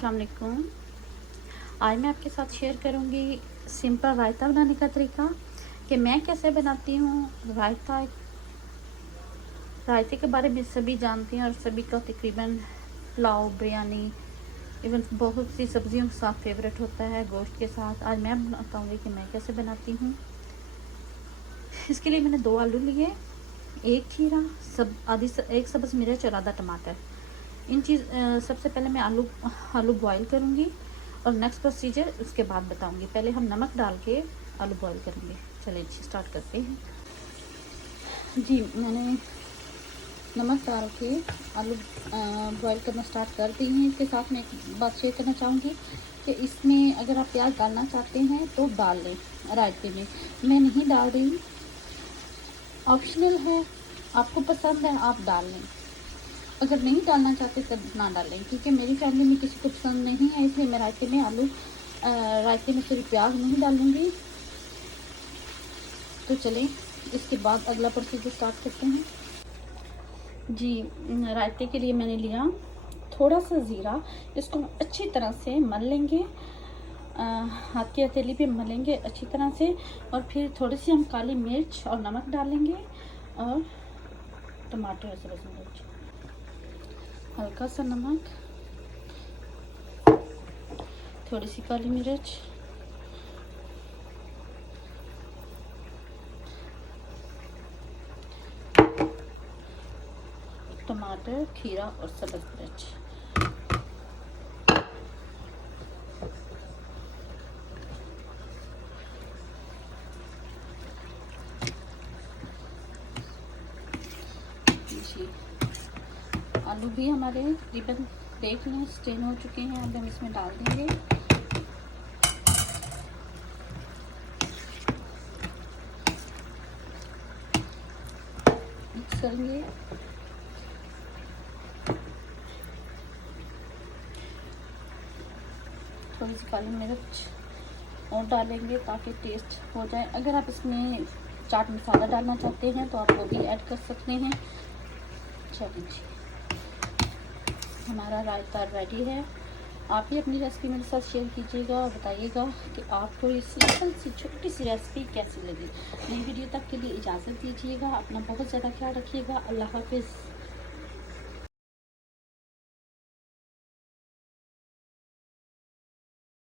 अस्सलाम वालेकुम। आज मैं आपके साथ शेयर करूंगी सिंपल रायता बनाने का तरीका कि मैं कैसे बनाती हूँ रायता। रायते के बारे में सभी जानते हैं और सभी का तकरीबन पुलाव, बिरयानी, इवन बहुत सी सब्जियों के साथ फेवरेट होता है, गोश्त के साथ। आज मैं बताऊंगी कि मैं कैसे बनाती हूँ। इसके लिए मैंने 2 आलू लिए, 1 खीरा, एक सब्ज़ मिर्च और आधा टमाटर। इन सबसे पहले मैं आलू बॉईल करूँगी और नेक्स्ट प्रोसीजर उसके बाद बताऊँगी। पहले हम नमक डाल के आलू बॉईल करेंगे। चलिए स्टार्ट करते हैं। जी, मैंने नमक डाल के आलू बॉईल करना स्टार्ट कर दी हैं। इसके साथ मैं एक बात शेयर करना चाहूँगी कि इसमें अगर आप प्याज डालना चाहते हैं तो डाल लें रायते में। मैं नहीं डाल रही, ऑप्शनल है, आपको पसंद है आप डाल लें। अगर नहीं डालना चाहते तब ना डालें, क्योंकि मेरी फैमिली में किसी को पसंद नहीं है, इसलिए मैं रायते में रायते में सिर्फ प्याज नहीं डालूँगी। तो चलें इसके बाद अगला प्रोसीजर स्टार्ट करते हैं। जी, रायते के लिए मैंने लिया थोड़ा सा ज़ीरा। इसको हम अच्छी तरह से मल लेंगे, हाथ की हथेली पे मलेंगे अच्छी तरह से। और फिर थोड़ी सी हम काली मिर्च और नमक डालेंगे और टमाटर और सब्ज़ मिर्च, हल्का सा नमक, थोड़ी सी काली मिर्च, टमाटर, खीरा और सब्ज़ मिर्च। जी, आलू भी हमारे तकरीबन देख लें स्टेन हो चुके हैं। अब हम इसमें डाल देंगे। मिक्स करेंगे। थोड़ी सी काली मिर्च और डालेंगे ताकि टेस्ट हो जाए। अगर आप इसमें चाट मसाला डालना चाहते हैं तो आप वो भी ऐड कर सकते हैं। चलिए जी, हमारा रायता रेडी है। आप भी अपनी रेसिपी मेरे साथ शेयर कीजिएगा और बताइएगा कि आपको ये सिंपल सी छोटी सी रेसिपी कैसी लगी। नई वीडियो तक के लिए इजाज़त दीजिएगा। अपना बहुत ज़्यादा ख्याल रखिएगा। अल्लाह हाफिज़।